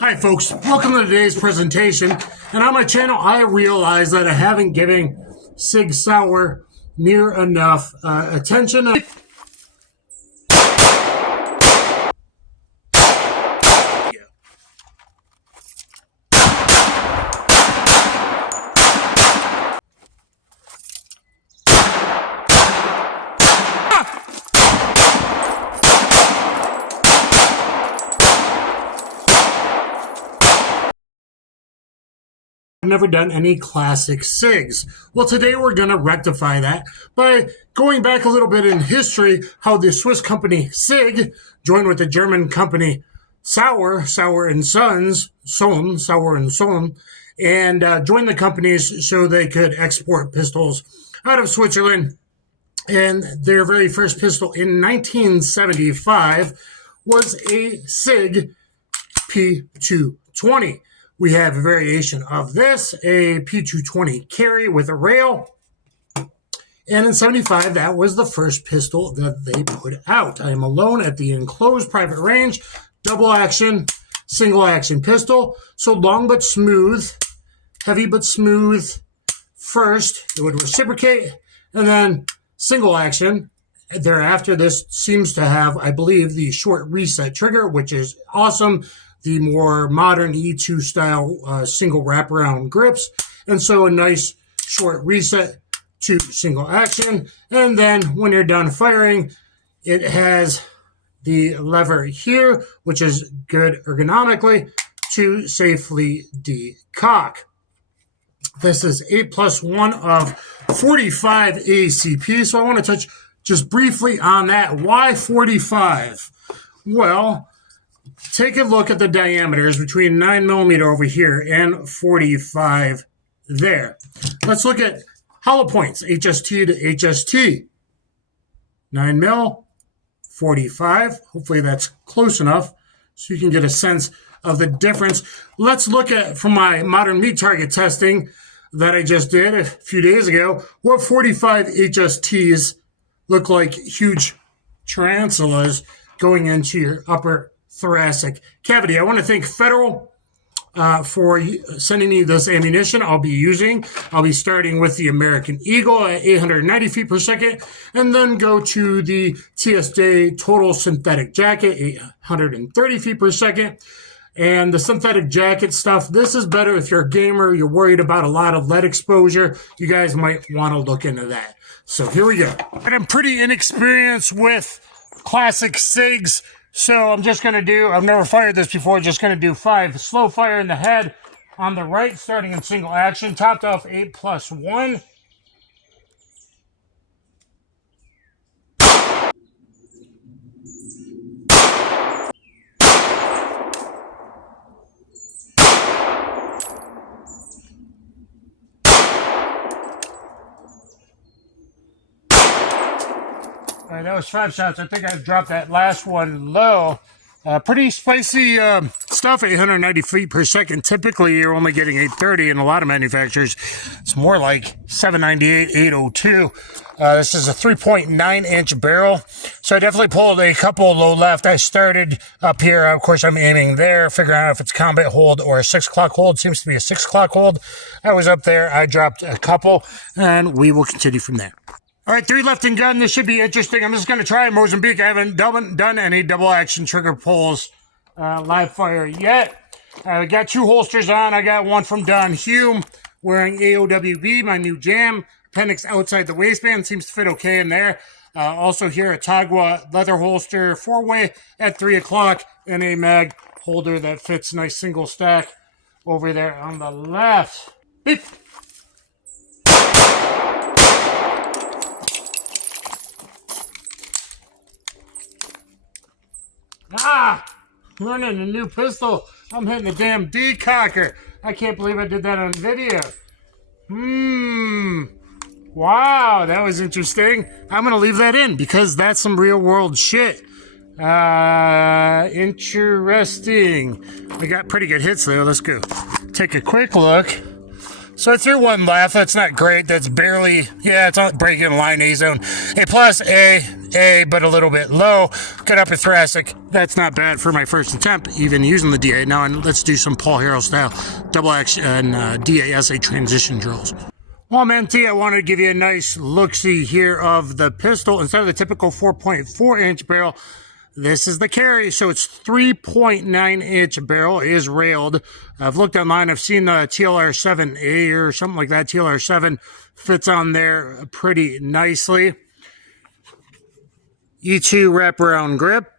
Hi folks, welcome to today's presentation. And on my channel, I realized that I haven't given Sig Sauer near enough attention. Never done any classic SIGs. Well, today we're going to rectify that by going back a little bit in history, how the Swiss company SIG joined with the German company Sauer and Sons, Sauer and Son, and joined the companies so they could export pistols out of Switzerland. And their very first pistol in 1975 was a SIG p220. We have a variation of this, a p220 carry with a rail. And in 75, that was the first pistol that they put out. I am alone at the enclosed private range, double action, single action pistol. So long but smooth, heavy but smooth first. It would reciprocate, and then single action. Thereafter, this seems to have, I believe, the short reset trigger, which is awesome. The more modern E2 style single wraparound grips. And so a nice short reset to single action. And then when you're done firing, it has the lever here, which is good ergonomically to safely decock. This is 8+1 of 45 ACP. So I want to touch just briefly on that. Why 45? Well, take a look at the diameters between 9mm over here and 45 there. Let's look at hollow points, HST to HST. 9mm, 45. Hopefully that's close enough so you can get a sense of the difference. Let's look at, from my modern meat target testing that I just did a few days ago, what 45 HSTs look like huge tarantulas going into your upper thoracic cavity. I want to thank Federal for sending me this ammunition I'll be starting with the American Eagle at 890 feet per second, and then go to the TSJ Total Synthetic Jacket, 830 feet per second. And the synthetic jacket stuff, this is better if you're a gamer, you're worried about a lot of lead exposure. You guys might want to look into that. So here we go. And I'm pretty inexperienced with classic SIGs. So I'm just going to do, I've never fired this before, just going to do 5 slow fire in the head on the right, starting in single action, topped off 8+1. All right, that was 5 shots. I think I dropped that last one low. Pretty spicy stuff, 890 feet per second. Typically, you're only getting 830 in a lot of manufacturers. It's more like 798, 802. This is a 3.9-inch barrel. So I definitely pulled a couple low left. I started up here. Of course, I'm aiming there, figuring out if it's combat hold or a 6 o'clock hold. Seems to be a 6 o'clock hold. I was up there. I dropped a couple, and we will continue from there. All right, 3 left in gun. This should be interesting. I'm just going to try Mozambique. I haven't done any double action trigger pulls live fire yet. I got 2 holsters on. I got one from Don Hume wearing AOWB, my new jam. Appendix outside the waistband. Seems to fit okay in there. Also here a Tagua leather holster 4-way at 3 o'clock and a mag holder that fits nice single stack over there on the left. Beep. Learning a new pistol. I'm hitting the damn decocker. I can't believe I did that on video. Wow, that was interesting. I'm going to leave that in because that's some real world shit. Interesting. We got pretty good hits there. Let's go take a quick look. So I threw one left. That's not great. That's barely, yeah, it's not breaking line A zone. A plus A A, but a little bit low. Good upper thoracic. That's not bad for my first attempt, even using the DA. Now, let's do some Paul Harrell style double action DASA transition drills. Well, Menti, I wanted to give you a nice look-see here of the pistol. Instead of the typical 4.4-inch barrel, this is the carry, so it's 3.9-inch barrel. It is railed. I've looked online. I've seen the TLR7A or something like that. TLR7 fits on there pretty nicely. E2 wraparound grip.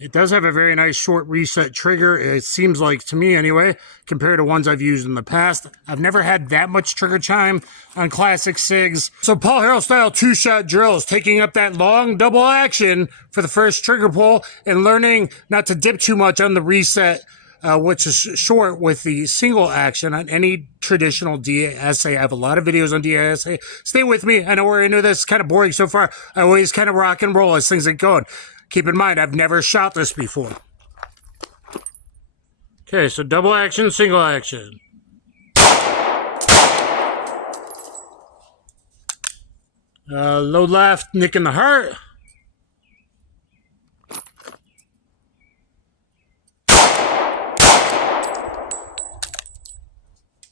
It does have a very nice short reset trigger. It seems like, to me anyway, compared to ones I've used in the past. I've never had that much trigger time on classic SIGs. So Paul Harrell style 2-shot drills, taking up that long double action for the first trigger pull and learning not to dip too much on the reset, which is short with the single action on any traditional DASA. I have a lot of videos on DASA. Stay with me. I know we're into this. Kind of boring so far. I always kind of rock and roll as things get going. Keep in mind, I've never shot this before. Okay, so double action, single action. Low left, nick in the heart.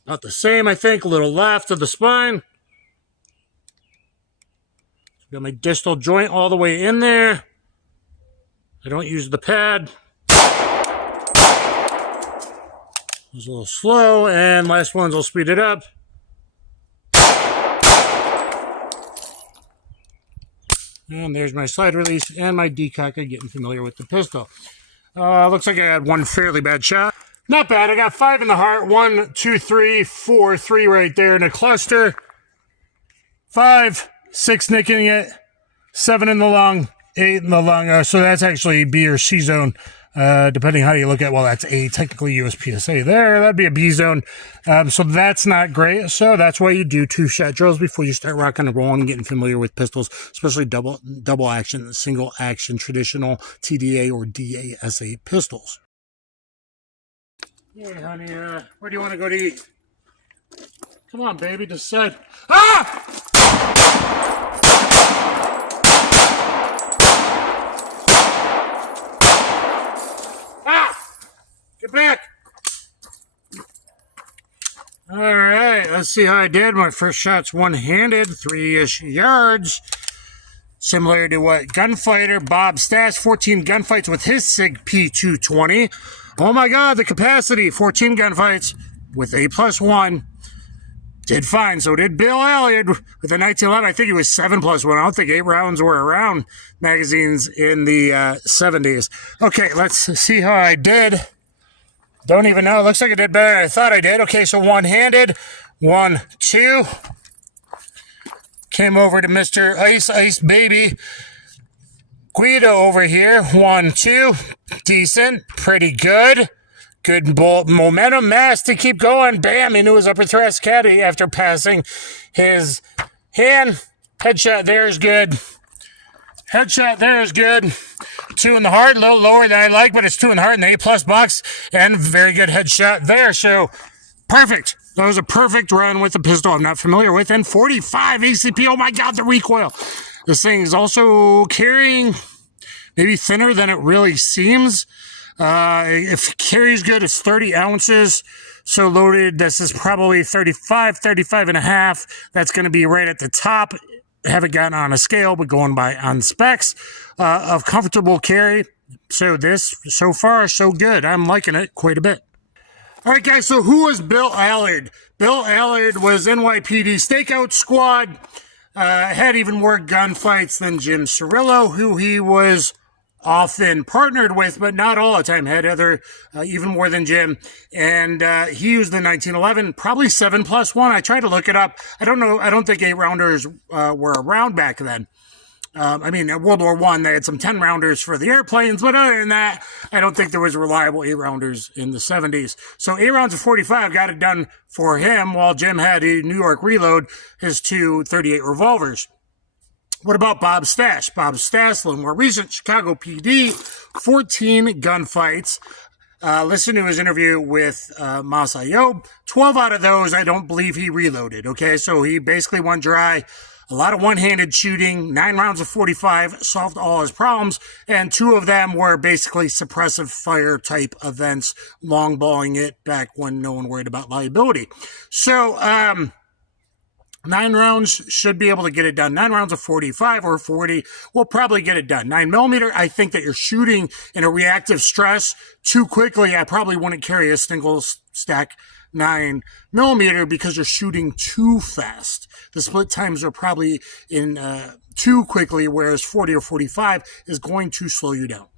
About the same, I think. A little left of the spine. Got my distal joint all the way in there. I don't use the pad. It was a little slow, and last ones will speed it up. And there's my slide release and my decocker getting familiar with the pistol. Looks like I had one fairly bad shot. Not bad. I got 5 in the heart. 1, 2, 3, 4, 3 right there in a cluster. 5, 6 nicking it. 7 in the lung. 8 in the lung, so that's actually B or C zone, depending how you look at. Well, that's A, technically USPSA there. That'd be a B zone. So that's not great. So that's why you do 2-shot drills before you start rocking and rolling and getting familiar with pistols, especially double action, single action, traditional TDA or DASA pistols. Hey, honey, where do you want to go to eat? Come on, baby, decide. Ah! Get back! All right, let's see how I did. My first shot's one-handed, 3-ish yards. Similar to what Gunfighter, Bob Stash, 14 gunfights with his SIG P220. Oh my God, the capacity, 14 gunfights with A+1. Did fine, so did Bill Elliott with the 1911. I think he was 7+1. I don't think 8 rounds were around magazines in the 70s. Okay, let's see how I did. Don't even know. It looks like I did better than I thought I did. Okay, so one-handed. 1, 2. Came over to Mr. Ice Baby Guido over here. 1, 2. Decent. Pretty good. Good momentum mass to keep going. Bam, into his upper thoracic cavity after passing his hand. Headshot there is good. Headshot there is good. 2 in the heart, a little lower than I like, but it's 2 in the heart in the A+ box, and very good headshot there. So, perfect. That was a perfect run with the pistol I'm not familiar with, and 45 ACP. Oh my God, the recoil. This thing is also carrying maybe thinner than it really seems. If it carries good, it's 30 ounces. So loaded, this is probably 35 and a half. That's going to be right at the top. Haven't gotten on a scale, but going by on specs of comfortable carry. So this, so far, so good. I'm liking it quite a bit. All right, guys, so who was Bill Allard? Bill Allard was NYPD Stakeout Squad. Had even more gunfights than Jim Cirillo, who he was often partnered with, but not all the time. Had other, even more than Jim. And he used the 1911, probably 7+1. I tried to look it up. I don't know. I don't think 8-rounders were around back then. I mean, in World War I, they had some 10-rounders for the airplanes, but other than that, I don't think there was reliable 8-rounders in the 70s. So 8 rounds of 45 got it done for him, while Jim had a New York Reload, his 2 38 revolvers. What about Bob Stash? Bob Stash, a little more recent, Chicago PD, 14 gunfights. Listen to his interview with Mas Ayoub. 12 out of those, I don't believe he reloaded, okay? So he basically went dry a lot of one-handed shooting, 9 rounds of 45, solved all his problems, and 2 of them were basically suppressive fire type events, long balling it back when no one worried about liability. So, 9 rounds should be able to get it done. 9 rounds of 45 or 40 will probably get it done. 9mm, I think that you're shooting in a reactive stress too quickly. I probably wouldn't carry a single stack 9mm because you're shooting too fast. The split times are probably in too quickly, whereas 40 or 45 is going to slow you down.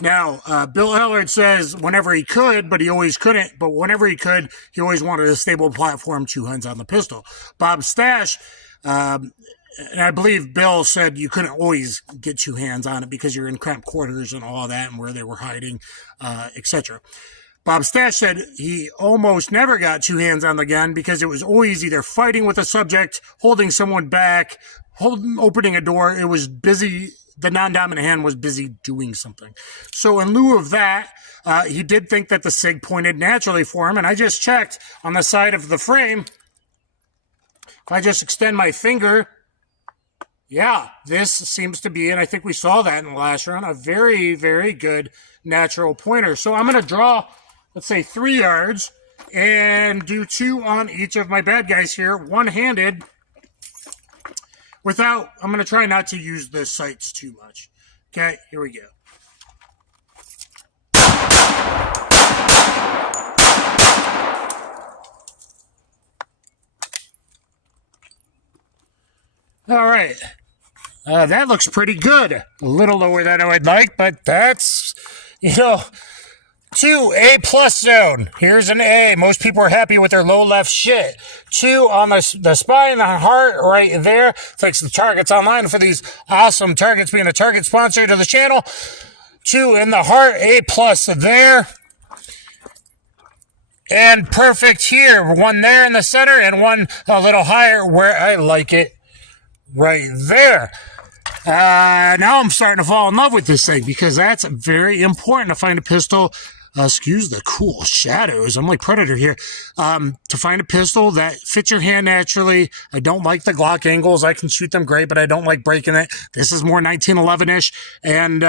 Now, Bill Ellard says whenever he could, but he always couldn't, but whenever he could, he always wanted a stable platform, 2 hands on the pistol. Bob Stash, and I believe Bill said you couldn't always get 2 hands on it because you're in cramped quarters and all that and where they were hiding, etc. Bob Stash said he almost never got 2 hands on the gun because it was always either fighting with a subject, holding someone back, opening a door. It was busy. The non-dominant hand was busy doing something. So in lieu of that, he did think that the SIG pointed naturally for him. And I just checked on the side of the frame. If I just extend my finger, yeah, this seems to be, and I think we saw that in the last round, a very, very good natural pointer. So I'm going to draw, let's say 3 yards and do 2 on each of my bad guys here, one-handed. I'm going to try not to use the sights too much. Okay, here we go. All right. That looks pretty good. A little lower than I would like, but that's, 2, A+ zone. Here's an A. Most people are happy with their low left shit. 2 on the spine, the heart right there. Thanks to the Targets Online for these awesome targets being a target sponsor to the channel. 2 in the heart, A+ there. And perfect here. 1 there in the center and 1 a little higher where I like it right there. Now I'm starting to fall in love with this thing because that's very important to find a pistol. Excuse the cool shadows. I'm like Predator here. To find a pistol that fits your hand naturally. I don't like the Glock angles. I can shoot them great, but I don't like breaking it. This is more 1911-ish, and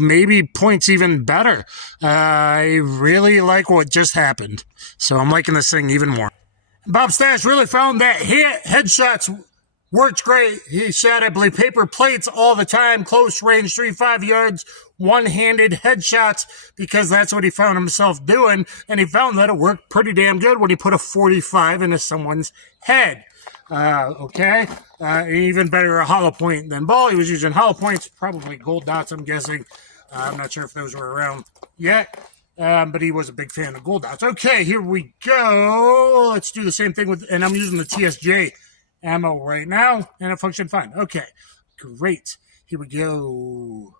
maybe points even better. I really like what just happened, so I'm liking this thing even more. Bob Stash really found that headshots worked great. He shot, I believe, paper plates all the time, close range, 3-5 yards, one-handed headshots, because that's what he found himself doing, and he found that it worked pretty damn good when he put a 45 into someone's head. Okay? Even better a hollow point than ball. He was using hollow points, probably gold dots, I'm guessing. I'm not sure if those were around yet, but he was a big fan of gold dots. Okay, here we go. Let's do the same thing with, and I'm using the TSJ ammo right now, and it functioned fine. Okay, great. Here we go.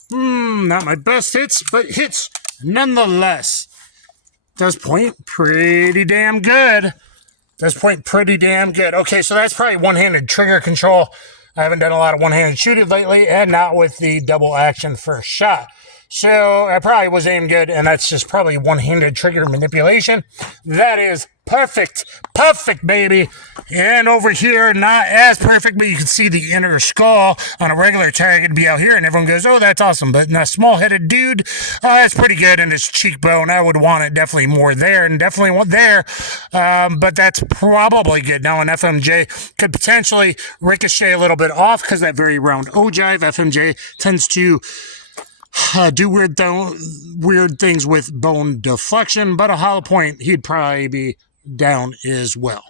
Not my best hits, but hits nonetheless. Does point pretty damn good. Okay, so that's probably one-handed trigger control. I haven't done a lot of one-handed shooting lately, and not with the double action first shot. So I probably was aimed good, and that's just probably one-handed trigger manipulation. That is perfect, baby. And over here, not as perfect, but you can see the inner skull on a regular target be out here, and everyone goes, oh, that's awesome. But in a small-headed dude, it's pretty good, and his cheekbone, I would want it definitely more there, and definitely want there, but that's probably good. Now, an FMJ could potentially ricochet a little bit off, because that very round ogive, FMJ tends to do weird things with bone deflection, but a hollow point, he'd probably be down as well.